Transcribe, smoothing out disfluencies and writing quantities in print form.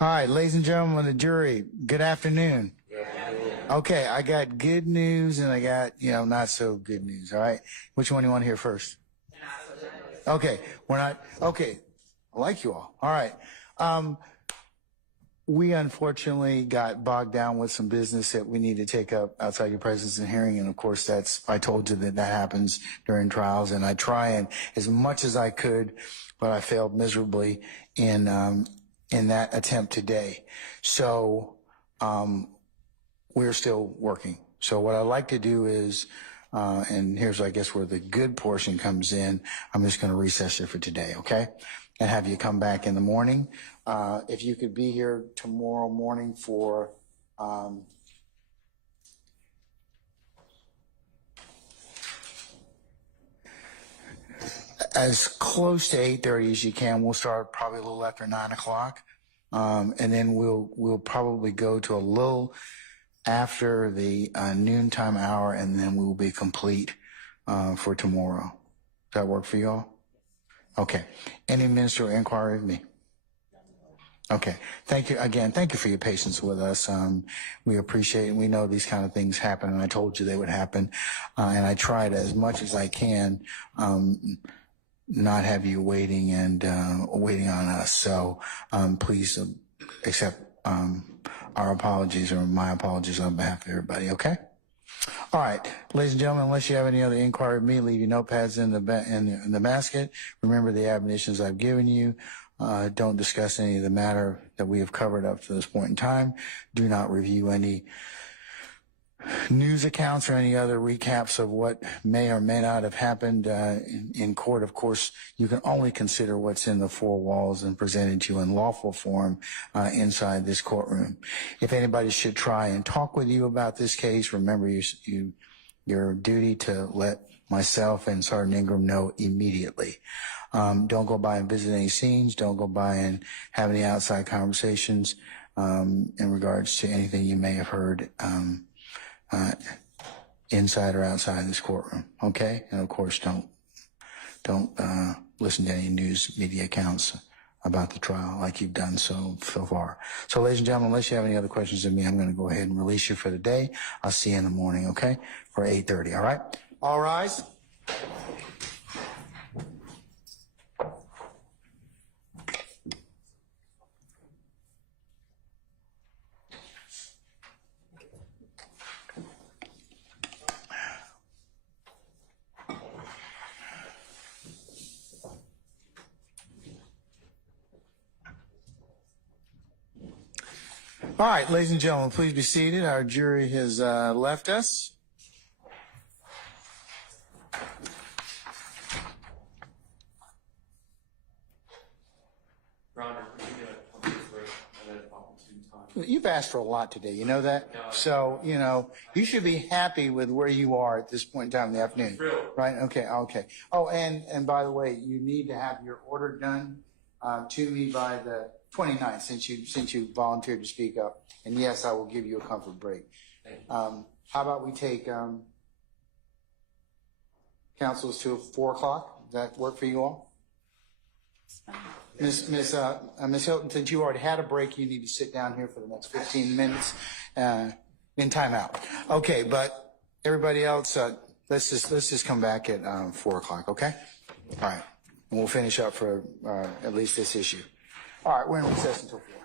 All right, ladies and gentlemen of the jury, good afternoon. Okay, I got good news and I got, not so good news, all right? Which one do you want to hear first? Okay, okay, I like you all. All right. We unfortunately got bogged down with some business that we need to take up outside your presence and hearing. And of course, I told you that happens during trials. And I try and as much as I could, but I failed miserably in that attempt today. So, we're still working. So what I'd like to do is, and here's, I guess, where the good portion comes in. I'm just going to recess it for today, okay? And have you come back in the morning. If you could be here tomorrow morning for as close to 8:30 as you can. We'll start probably a little after 9 o'clock, and then we'll probably go to a little after the noontime hour, and then we will be complete for tomorrow. Does that work for you all? Okay. Any ministerial inquiry of me? Okay. Thank you again. Thank you for your patience with us. We appreciate it. We know these kind of things happen, and I told you they would happen. And I tried as much as I can not have you waiting and waiting on us. So please accept our apologies, or my apologies, on behalf of everybody. Okay. All right, ladies and gentlemen, unless you have any other inquiry of me, leave your notepads in the basket. Remember the admonitions I've given you. Don't discuss any of the matter that we have covered up to this point in time. Do not review any news accounts or any other recaps of what may or may not have happened in court. Of course, you can only consider what's in the four walls and presented to you in lawful form inside this courtroom. If anybody should try and talk with you about this case, remember your duty to let myself and Sergeant Ingram know immediately. Don't go by and visit any scenes. Don't go by and have any outside conversations in regards to anything you may have heard inside or outside this courtroom, okay? And of course, don't listen to any news media accounts about the trial like you've done so far. So, ladies and gentlemen, unless you have any other questions of me, I'm going to go ahead and release you for the day. I'll see you in the morning, okay? For 8:30, all right? All rise. All right, ladies and gentlemen, please be seated. Our jury has left us. You've asked for a lot today, you know that? So, you should be happy with where you are at this point in time in the afternoon. Right? Okay. Oh, and by the way, you need to have your order done to me by the 29th, since you volunteered to speak up. And yes, I will give you a comfort break. How about we take councils to 4 o'clock? Does that work for you all? Miss Hilton, since you already had a break, you need to sit down here for the next 15 minutes in timeout. Okay, but everybody else, let's just come back at 4 o'clock, okay? All right, and we'll finish up for at least this issue. All right, we're in recess until 4.